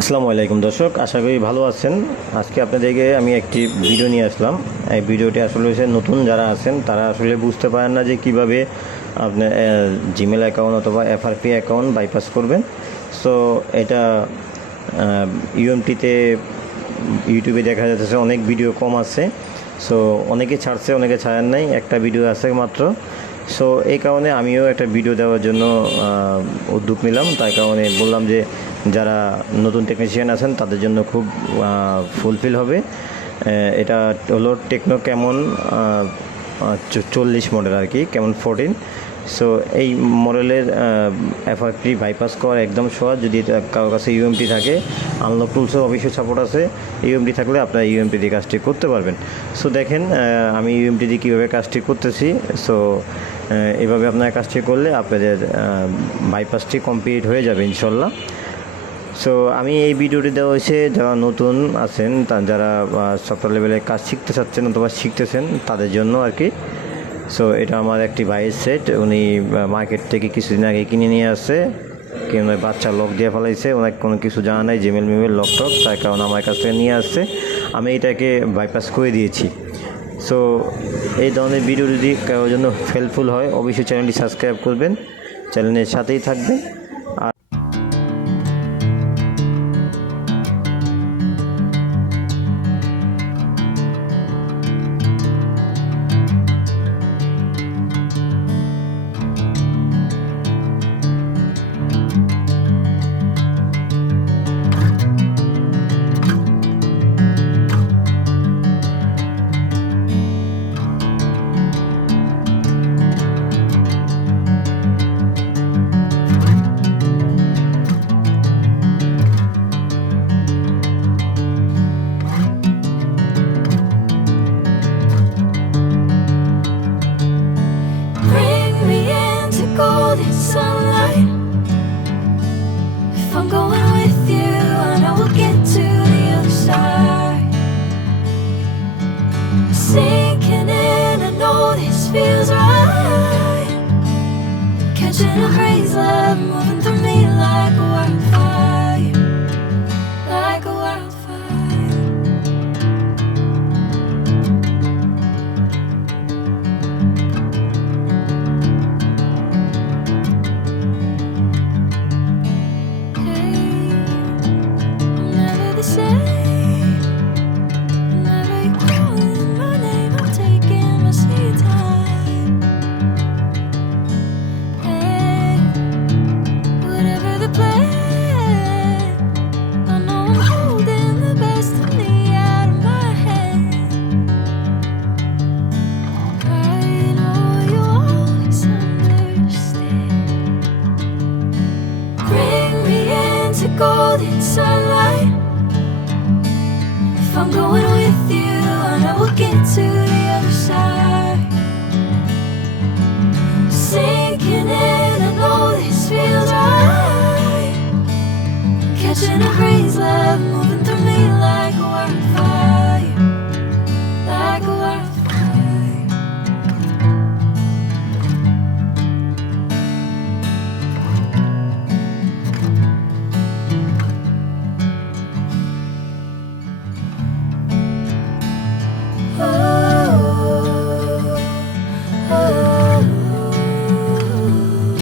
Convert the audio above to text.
আসসালামু আলাইকুম দর্শক, আশা করি ভালো আছেন। আজকে আপনাদেরকে আমি একটি ভিডিও নিয়ে আসলাম। এই ভিডিওটি আসলে হচ্ছে নতুন যারা আছেন তারা আসলে বুঝতে পারেন না যে কিভাবে আপনার জিমেল অ্যাকাউন্ট অথবা এফআরপি অ্যাকাউন্ট বাইপাস করবেন। সো এটা ইউএমটিতে ইউটিউবে দেখা যাচ্ছে অনেক ভিডিও কম আছে। সো অনেকে ছাড়ছে, অনেকে ছাড়েন নাই, একটা ভিডিও আছে মাত্র। সো এই কারণে আমিও একটা ভিডিও দেওয়ার জন্য উদ্যোগ নিলাম। তাই কারণে বললাম যে যারা নতুন টেকনিশিয়ান আছেন তাদের জন্য খুব ফুলফিল হবে। এটা হলো টেকনো ক্যামন 40 মডেল আর কি, ক্যামন 14। সো এই মডেলের এফআরপি বাইপাস করা একদম সহজ। যদি কারোর কাছে ইউএমটি থাকে, আনলক টুলসও অবশ্যই সাপোর্ট আছে। ইউএমটি থাকলে আপনারা ইউএমটি দিয়ে কাজটি করতে পারবেন। সো দেখেন আমি ইউএমটি দিয়ে কীভাবে কাজটি করতেছি। সো এভাবে আপনারা কাজটি করলে আপনাদের বাইপাসটি কমপ্লিট হয়ে যাবে ইনশাল্লাহ। সো আমি এই ভিডিওটি দেওয়া হয়েছে যারা নতুন আছেন, যারা সফটওয়্যার লেভেলে কাজ শিখতে চাচ্ছেন অথবা শিখতেছেন তাদের জন্য আর কি। সো এটা আমার একটি ভাইয়ের সেট, উনি মার্কেট থেকে কিছুদিন আগে কিনে নিয়ে আসছে। কেন বাচ্চা লক দিয়ে ফেলাইছে, ওনাকে কোনো কিছু জানা নাই, জিমেল মিমেল লক টক, তার কারণে আমার কাছ থেকে নিয়ে আসছে। আমি এটাকে বাইপাস করে দিয়েছি। সো এই ধরনের ভিডিও যদি কারোর জন্য হেল্পফুল হয় অবশ্যই চ্যানেলটি সাবস্ক্রাইব করবেন, চ্যানেলের সাথেই থাকবেন। Sunlight. If I'm going with you, I know we'll get to the other side. Sinking in, I know this feels right. Catching a breeze, love moving through me like a wildfire, like a wildfire. Golden sunlight. If I'm going with you, I know we'll get to the other side. Sinking in, I know this feels right. Catching a breeze, love moving through me like